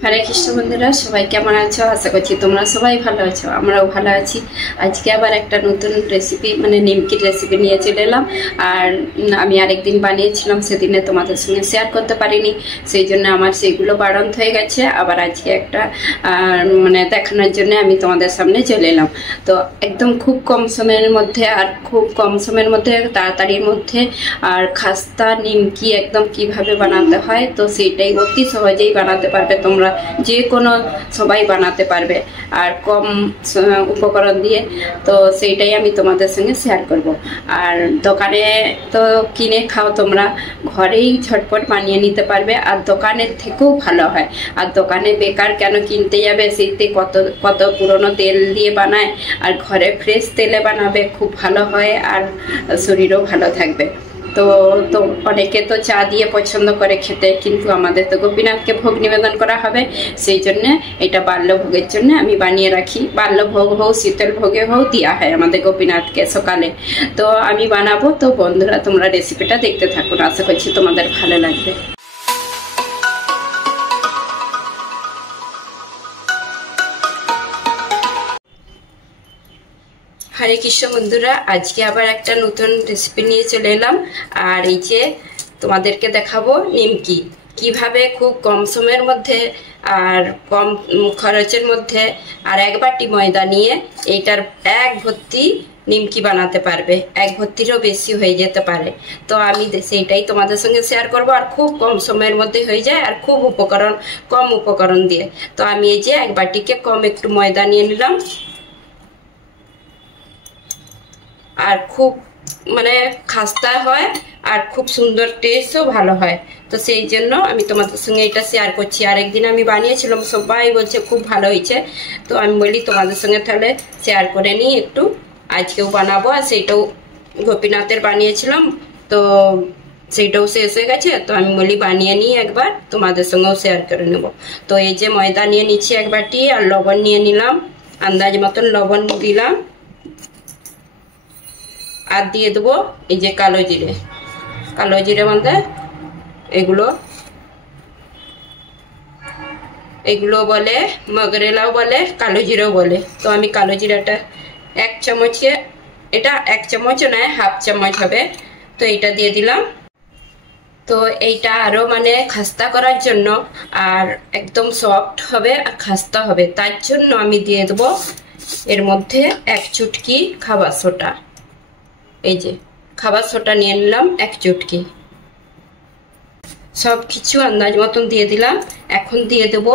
হরে কৃষ্ণ বন্ধুরা, সবাই কেমন আছো? আশা করছি তোমরা সবাই ভালো আছো, আমরাও ভালো আছি। আজকে আবার একটা নতুন রেসিপি নিমকির রেসিপি নিয়ে চলে এলাম। আর আমি আরেকদিন বানিয়েছিলাম, সেদিনে তোমাদের সঙ্গে শেয়ার করতে পারিনি, সেই জন্য আমার সেইগুলো বাড়ন্ত হয়ে গেছে। আবার আজকে একটা দেখানোর জন্য আমি তোমাদের সামনে চলে এলাম। তো একদম খুব কম সময়ের মধ্যে তাড়াতাড়ির মধ্যে আর খাস্তা নিমকি একদম কিভাবে বানাতে হয়, তো সেইটাই অতি সহজেই বানাতে পারবে তোমরা, যে কোনো সবাই বানাতে পারবে আর কম উপকরণ দিয়ে। তো সেইটাই আমি তোমাদের সঙ্গে শেয়ার করব। আর দোকানে তো কিনে খাও, তোমরা ঘরেই ঝটপট বানিয়ে নিতে পারবে, আর দোকানের থেকেও ভালো হয়। আর দোকানে বেকার কেন কিনতে যাবে, সেইতে কত কত পুরনো তেল দিয়ে বানায়, আর ঘরে ফ্রেশ তেলে বানাবে, খুব ভালো হয় আর শরীরও ভালো থাকবে। তো তো অনেকে তো চা দিয়ে পছন্দ করে খেতে, কিন্তু আমাদের তো গোপীনাথকে ভোগ নিবেদন করা হবে, সেই জন্য এটা বাল্যভোগের জন্য আমি বানিয়ে রাখি। বাল্যভোগ হোক শীতল ভোগে হোক দেওয়া হয় আমাদের গোপীনাথকে সকালে। তো আমি বানাবো, তো বন্ধুরা তোমরা রেসিপিটা দেখতে থাকুন, আশা করছি তোমাদের ভালো লাগবে। হরে কৃষ্ণ বন্ধুরা, আজকে আবার একটা নতুন রেসিপি নিয়ে চলে এলাম। আর এই যে তোমাদেরকে দেখাবো নিমকি কিভাবে খুব কম সময়ের মধ্যে আর কম খরচের মধ্যে আর এক বাটি ময়দা নিয়ে এইটার এক ভর্তি নিমকি বানাতে পারবে। এক ভর্তিরও বেশি হয়ে যেতে পারে। তো আমি সেইটাই তোমাদের সঙ্গে শেয়ার করব, আর খুব কম সময়ের মধ্যে হয়ে যায় আর খুব কম উপকরণ দিয়ে। তো আমি এই যে এক বাটিকে কম একটু ময়দা নিয়ে নিলাম, আর খুব খাস্তা হয় আর খুব সুন্দর টেস্টও ভালো হয়। তো সেই জন্য আমি তোমাদের সঙ্গে এটা শেয়ার করছি। আর একদিন আমি বানিয়েছিলাম, সবাই বলছে খুব ভালো হয়েছে, তো আমি বলি তোমাদের সঙ্গে তাহলে শেয়ার করে নিই একটু। আজকেও বানাবো, আর সেইটাও গোপীনাথের বানিয়েছিলাম, তো সেইটাও শেষ হয়ে গেছে, তো আমি বলি বানিয়ে নিই একবার, তোমাদের সঙ্গেও শেয়ার করে নেব। তো এই যে ময়দা নিয়ে নিচ্ছি এক বাটি, আর লবণ নিয়ে নিলাম, আন্দাজ মতন লবণ দিলাম, আর দিয়ে দেবো এই যে কালো জিরে মধ্যে এগুলো বলে মগরেলাও বলে, কালো জিরেও বলে। তো আমি কালো জিরাটা এক চামচে, এটা এক চামচ নয়, হাফ চামচ হবে, তো এইটা দিয়ে দিলাম। তো এইটা আরো খাস্তা করার জন্য আর একদম সফট হবে আর খাস্তা হবে, তার জন্য আমি দিয়ে দেবো এর মধ্যে এক চুটকি খাবার সোডা। এই যে খাবার সোডা নিয়ে নিলাম এক চুটকি, সব কিছু আন্দাজ মতন দিয়ে দিলাম। এখন দিয়ে দেব,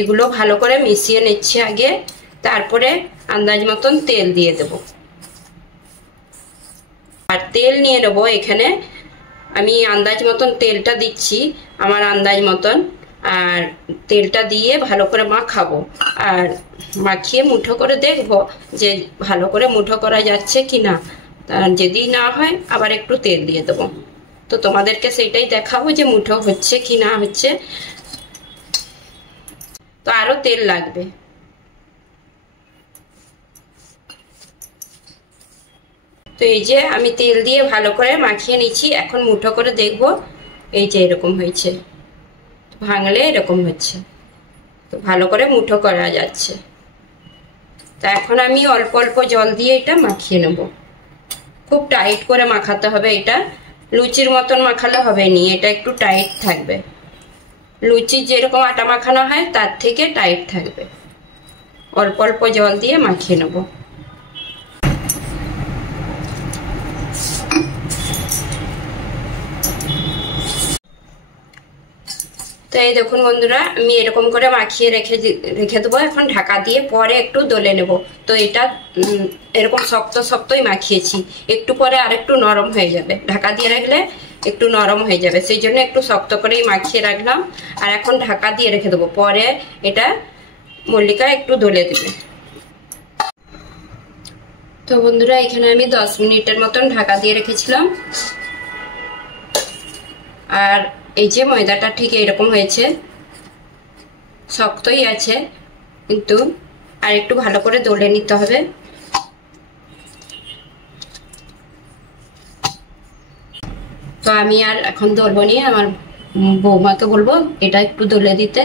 এগুলো ভালো করে মিশিয়ে নিচ্ছি আগে, তারপরে আন্দাজ মতন তেল দিয়ে দেব। আর তেল নিয়ে নেবো, এখানে আমি আন্দাজ মতন তেলটা দিচ্ছি, আমার আন্দাজ মতন। আর তেলটা দিয়ে ভালো করে মাখাবো, আর মাখিয়ে মুঠো করে দেখবো যে ভালো করে মুঠো করা যাচ্ছে কিনা। যদি না হয় আবার একটু তেল দিয়ে দেবো। তো তোমাদেরকে সেইটাই দেখাবো যে মুঠো হচ্ছে কি না হচ্ছে। তো আরো তেল লাগবে। তো এই যে আমি তেল দিয়ে ভালো করে মাখিয়ে নিচ্ছি, এখন মুঠো করে দেখবো। এই যে এরকম হয়েছে, ভাঙলে এরকম হচ্ছে, তো ভালো করে মুঠো করা যাচ্ছে। তা এখন আমি অল্প অল্প জল দিয়ে এটা মাখিয়ে নেব। খুব টাইট করে মাখাতে হবে, এটা লুচির মতন মাখালে হবে নি, এটা একটু টাইট থাকবে, লুচির যেরকম আটা মাখানো হয় তার থেকে টাইট থাকবে। অল্প অল্প জল দিয়ে মাখিয়ে নেব। তো এই দেখুন বন্ধুরা, আমি এরকম করে মাখিয়ে রেখে দেবো। এখন ঢাকা দিয়ে পরে একটু দলে নেব। তো এটা এরকম শক্ত শক্তই মাখিয়েছি, একটু পরে আর একটু নরম হয়ে যাবে, ঢাকা দিয়ে রাখলে একটু নরম হয়ে যাবে, সেই জন্য একটু শক্ত করেই মাখিয়ে রাখলাম। আর এখন ঢাকা দিয়ে রেখে দেবো, পরে এটা মল্লিকা একটু দলে দেবে। তো বন্ধুরা, এখানে আমি 10 মিনিটের মতন ঢাকা দিয়ে রেখেছিলাম। আর এই যে ময়দাটা ঠিক এরকম হয়েছে, শক্তই আছে, কিন্তু আর একটু ভালো করে দলে নিতে হবে। তো আমি আর এখন দলবো নি, আমার বৌমাকে বলবো এটা একটু দলে দিতে।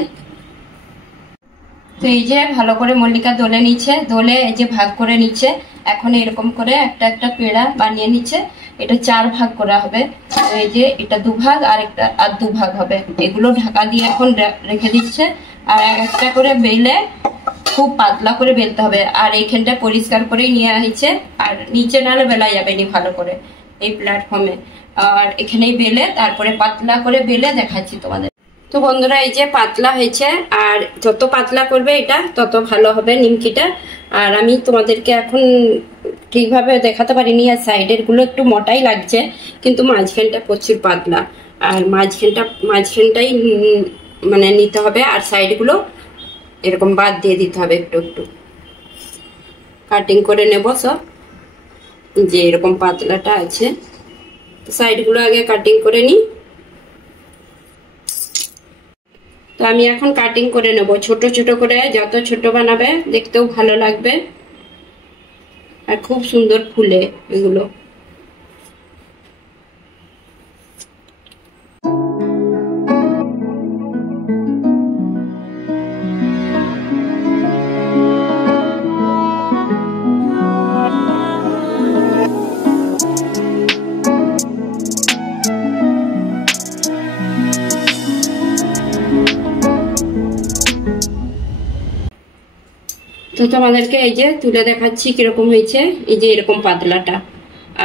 তো এই যে ভালো করে মল্লিকা দলে নিচ্ছে, দলে এই যে ভাগ করে নিচ্ছে। এখন এরকম করে একটা একটা পেড়া বানিয়ে নিচ্ছে। এটা 4 ভাগ করা হবে। এই যে এটা 2 ভাগ আর একটা আর 2 ভাগ হবে। এগুলো ঢাকা দিয়ে এখন রেখে দিচ্ছে। আর একটা করে বেলে খুব পাতলা করে বেলতে হবে। আর এইখানটা পরিষ্কার করেই নিয়ে আসছে। আর নিচে নালে বেলা যাবে নি ভালো করে এই প্ল্যাটফর্মে। আর এখানেই বেলে তারপরে পাতলা করে বেলে দেখাচ্ছি তোমাদের। তো বন্ধুরা এই যে পাতলা হয়েছে, আর যত পাতলা করবে এটা তত ভালো হবে নিমকিটা। আর আমি তোমাদেরকে এখন ঠিকভাবে দেখাতে পারিনি। আর সাইডের গুলো একটু মোটাই লাগছে, কিন্তু মাঝখানটা প্রচুর পাতলা। আর মাঝখানটাই মানে নিতে হবে। আর সাইড গুলো এরকম বাদ দিয়ে দিতে হবে, একটু একটু কাটিং করে নেব সব। যে এরকম পাতলাটা আছে, সাইড গুলো আগে কাটিং করে নিই। তো আমি এখন কাটিং করে নেব ছোট ছোট করে। যত ছোট বানাবে দেখতেও ভালো লাগবে, আর খুব সুন্দর ফুলে এগুলো। তো তোমাদেরকে এই যে তুলে দেখাচ্ছি কিরকম হয়েছে। এই যে এরকম পাতলাটা,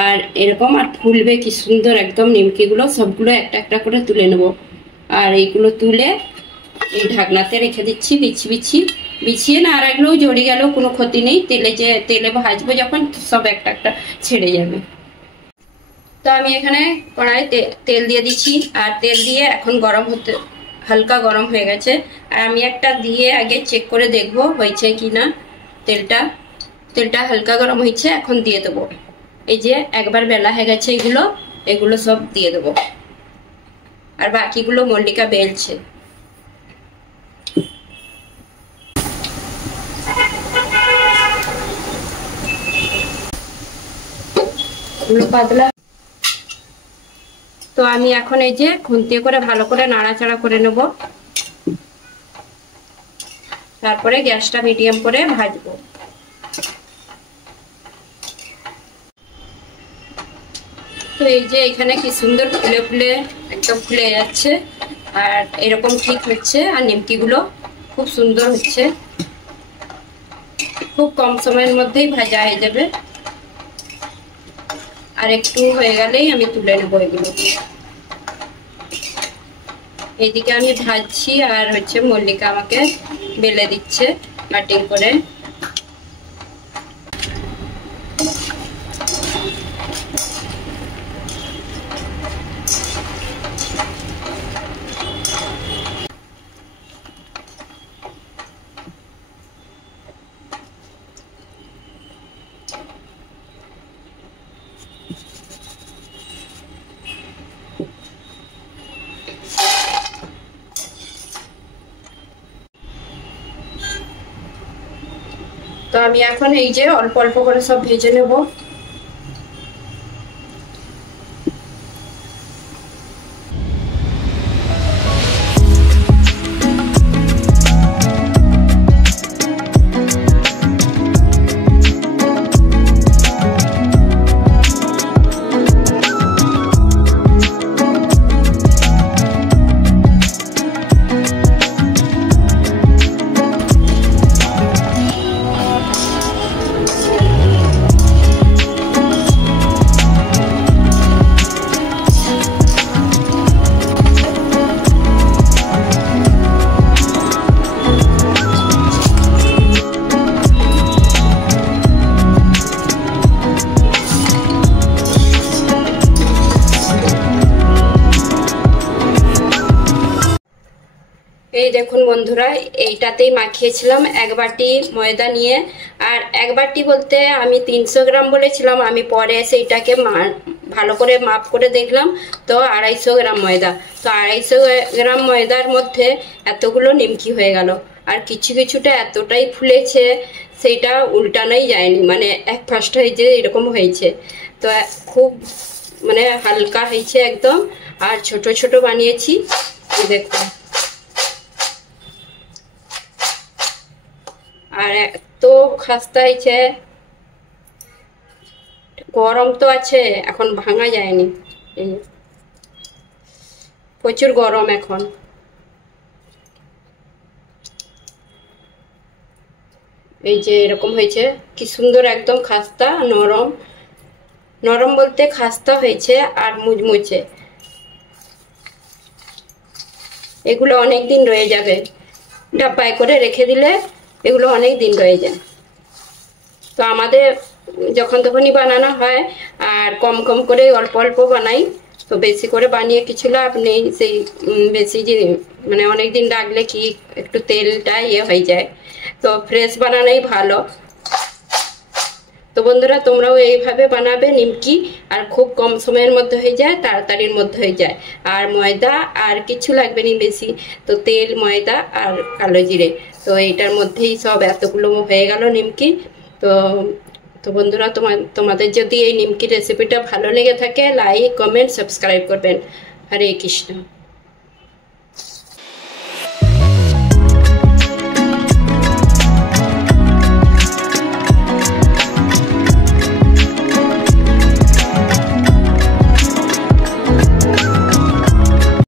আর এরকম আর ফুলবে কি সুন্দর একদম। নিমকিগুলো সবগুলো একটা একটা করে তুলে নেব। আর এইগুলো তুলে এই ঢাকনাতে রেখে দিচ্ছি বিছিয়ে না রাখলেও জড়িয়ে গেলেও কোনো ক্ষতি নেই। তেলে ভাজবো যখন সব একটা একটা ছেড়ে যাবে। তো আমি এখানে কড়াই তেল দিয়ে দিচ্ছি। আর তেল দিয়ে এখন হালকা গরম হয়ে গেছে। আর আমি একটা দিয়ে আগে চেক করে দেখবো হয়েছে কিনা। তেলটা হালকা গরম হয়েছে, এখন দিয়ে দেবো। এই যে একবার বেলা হয়ে গেছে, এগুলো সব দিয়ে দেবো। আর বাকিগুলো মল্লিকা বেলছে। পাতলা। তো আমি এখন এই যে খুন্তি করে ভালো করে নাড়াচাড়া করে নেব। তারপরে গ্যাসটা মিডিয়াম করে ভাজবো। তো এই যে এখানে কি সুন্দর ফুলে ফুলে একদম ফুলে যাচ্ছে। আর এরকম ঠিক হচ্ছে। আর নিমকিগুলো খুব সুন্দর হচ্ছে। খুব কম সময়ের মধ্যেই ভাজা হয়ে যাবে। আর একটু হয়ে গেলেই আমি তুলে নেবো এগুলো। এইদিকে আমি ভাজছি, আর মল্লিকা আমাকে বেলে দিচ্ছে কাটিং করে। তো আমি এখন এই যে অল্প অল্প করে সব ভেজে নেব। এই দেখুন বন্ধুরা, এইটাতেই মাখিয়েছিলাম 1 বাটি ময়দা নিয়ে। আর 1 বাটি বলতে আমি 300 গ্রাম বলেছিলাম, আমি পরে সেইটাকে ভালো করে মাপ করে দেখলাম তো 250 গ্রাম ময়দা। তো 250 গ্রাম ময়দার মধ্যে এতগুলো নিমকি হয়ে গেল। আর কিছুটা এতটাই ফুলেছে, সেইটা উল্টানোই যায়নি, মানে এক ফার্স্ট হয়েছে এরকম হয়েছে। তো খুব মানে হালকা হয়েছে একদম। আর ছোট ছোট বানিয়েছি, দেখুন। আর এত খাস্তা হয়েছে, গরম তো আছে, এখন ভাঙা যায়নি, এই প্রচুর গরম এখন। এই যে এরকম হয়েছে, কি সুন্দর একদম খাস্তা, নরম নরম বলতে খাস্তা হয়েছে আর মুচমুচে। এগুলো অনেক দিন রয়ে যাবে, ডাব্বায় করে রেখে দিলে এগুলো অনেক দিন রয়ে যায়। তো আমাদের যখন তখনই বানানো হয়, আর কম কম করে অল্প অল্প বানাই। তো বেশি করে বানিয়ে কিছু লাভ নেই, সেই বেশি যে মানে অনেক দিন রাখলে কি একটু তেলটা হয়ে যায়। তো ফ্রেশ বানানোই ভালো। তো বন্ধুরা, তোমরাও এইভাবে বানাবে নিমকি, আর খুব কম সময়ের মধ্যে হয়ে যায়, তাড়াতাড়ির মধ্যে হয়ে যায়। আর ময়দা আর কিছু লাগবে না বেশি, তো তেল, ময়দা আর কালো জিরে, তো এইটার মধ্যেই সব এতগুলো হয়ে গেল নিমকি। তো তো বন্ধুরা, তোমাদের যদি এই নিমকি রেসিপিটা ভালো লেগে থাকে, লাইক, কমেন্ট, সাবস্ক্রাইব করবেন। হরে কৃষ্ণ।